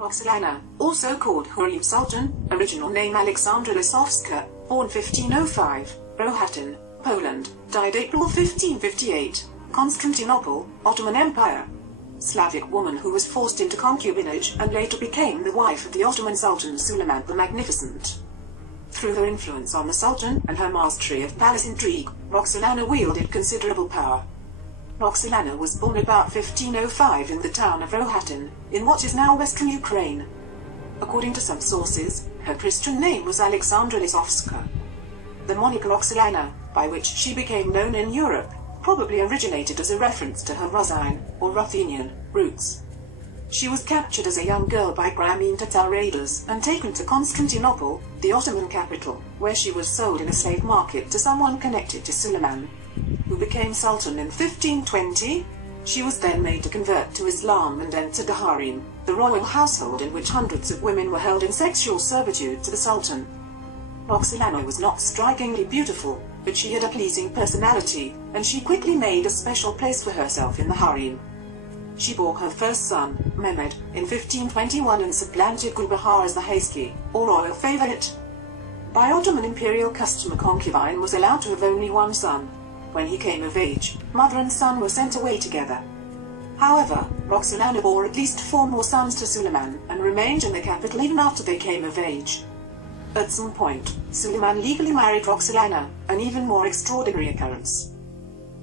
Roxelana, also called Hurrem Sultan, original name Aleksandra Lisovska, born 1505, Rohatyn, Poland, died April 1558, Constantinople, Ottoman Empire. Slavic woman who was forced into concubinage and later became the wife of the Ottoman Sultan Süleyman the Magnificent. Through her influence on the Sultan and her mastery of palace intrigue, Roxolana wielded considerable power. Roxelana was born about 1505 in the town of Rohatyn, in what is now western Ukraine. According to some sources, her Christian name was Aleksandra Lisovska. The moniker Roxelana, by which she became known in Europe, probably originated as a reference to her Rohatyn, or Ruthenian, roots. She was captured as a young girl by Crimean Tatar raiders and taken to Constantinople, the Ottoman capital, where she was sold in a slave market to someone connected to Süleyman, who became Sultan in 1520. She was then made to convert to Islam and entered the Hurrem, the royal household in which hundreds of women were held in sexual servitude to the Sultan. Roxelana was not strikingly beautiful, but she had a pleasing personality, and she quickly made a special place for herself in the Hurrem. She bore her first son, Mehmed, in 1521 and supplanted Gulbahar as the Haski, or royal favorite. By Ottoman imperial custom, a concubine was allowed to have only one son. When he came of age, mother and son were sent away together. However, Roxolana bore at least 4 more sons to Süleyman and remained in the capital even after they came of age. At some point, Süleyman legally married Roxolana, an even more extraordinary occurrence.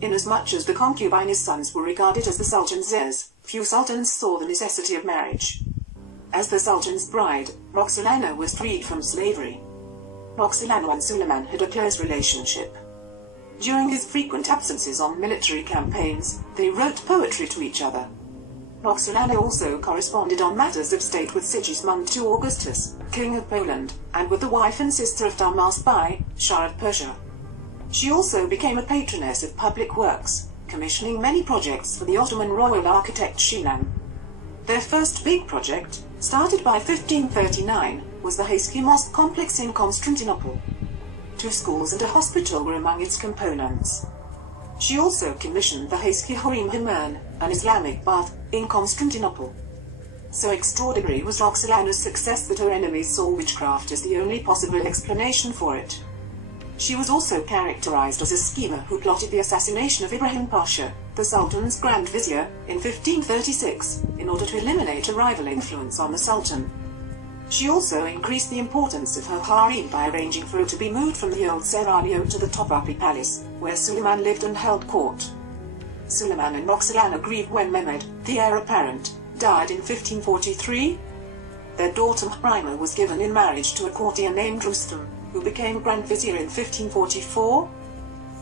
Inasmuch as the concubine's sons were regarded as the Sultan's heirs, few sultans saw the necessity of marriage. As the Sultan's bride, Roxolana was freed from slavery. Roxolana and Süleyman had a close relationship. During his frequent absences on military campaigns, they wrote poetry to each other. Roxolana also corresponded on matters of state with Sigismund II Augustus, King of Poland, and with the wife and sister of Tahmasp, Shah of Persia. She also became a patroness of public works, commissioning many projects for the Ottoman royal architect Süleyman. Their first big project, started by 1539, was the Haski Mosque complex in Constantinople. 2 schools and a hospital were among its components. She also commissioned the Haski Hurrem Sultan, an Islamic bath, in Constantinople. So extraordinary was Roxolana's success that her enemies saw witchcraft as the only possible explanation for it. She was also characterized as a schemer who plotted the assassination of Ibrahim Pasha, the Sultan's Grand Vizier, in 1536, in order to eliminate a rival influence on the Sultan. She also increased the importance of her harem by arranging for it to be moved from the old Seraglio to the Topkapi Palace, where Süleyman lived and held court. Süleyman and Roxolana grieved when Mehmed, the heir apparent, died in 1543. Their daughter Hurrem was given in marriage to a courtier named Rustam, who became Grand Vizier in 1544.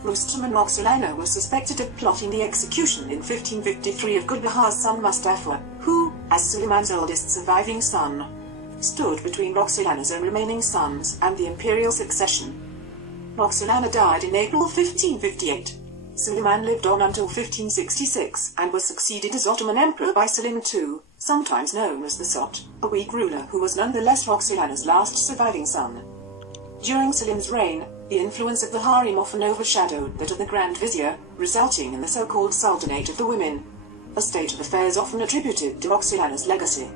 Rustam and Roxolana were suspected of plotting the execution in 1553 of Gulbahar's son Mustafa, who, as Süleyman's eldest surviving son, stood between Roxolana's own remaining sons and the imperial succession. Roxolana died in April 1558. Süleyman lived on until 1566 and was succeeded as Ottoman Emperor by Selim II, sometimes known as the Sot, a weak ruler who was nonetheless Roxolana's last surviving son. During Selim's reign, the influence of the harem often overshadowed that of the Grand Vizier, resulting in the so-called Sultanate of the Women, a state of affairs often attributed to Roxolana's legacy.